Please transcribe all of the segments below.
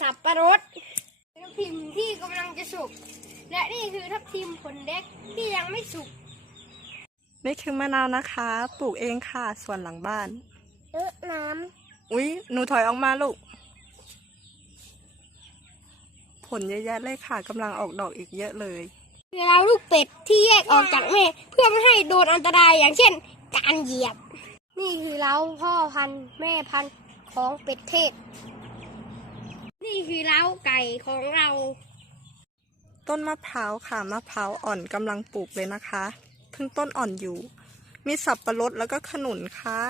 สับปะรดทับทิมที่กำลังจะสุก และนี่คือทับทิมผลเล็กที่ยังไม่สุกนี่คือมะนาวนะคะ ปลูกเองค่ะส่วนหลังบ้านเออน้อุ๊ย หนูถอยออกมาลูก ผลเยอะแยะเลยค่ะกำลังออกดอกอีกเยอะเลยำคือเราลูกเป็ดที่แยกออกจากแม่เพื่อไม่ให้โดนอันตรายอย่างเช่น การเหยียบ นี่คือเราพ่อพันธุ์แม่พันธุ์ของเป็ดเทศนี่ คือเล้าไก่ของเรา ต้นมะพร้าวค่ะมะพร้าวอ่อนกำลังปลูกเลยนะคะเพิ่งต้นอ่อนอยู่ มีสับปะรดแล้วก็ขนุนค่ะ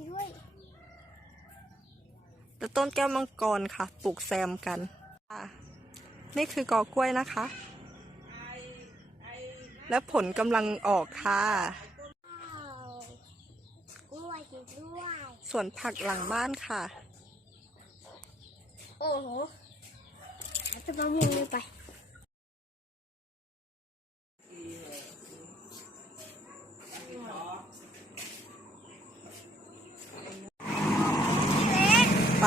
ด้วยแล้วต้นแก้วมังกรค่ะ ปลูกแซมกันค่ะนี่คือกอกล้วยนะคะ และผลกำลังออกค่ะกล้วยกินด้วยส่วนผักหลังบ้านค่ะ โอ้โหหาจะมะม่วงเลยไปไป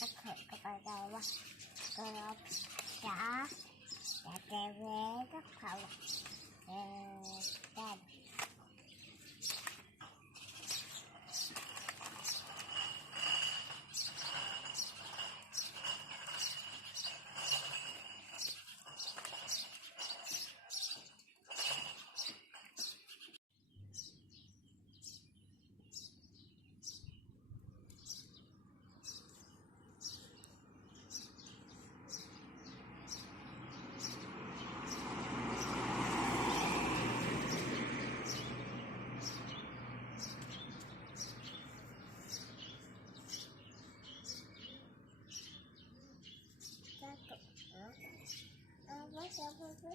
ถ้า เกิดกับอะไรวะก็จ๋า 小火车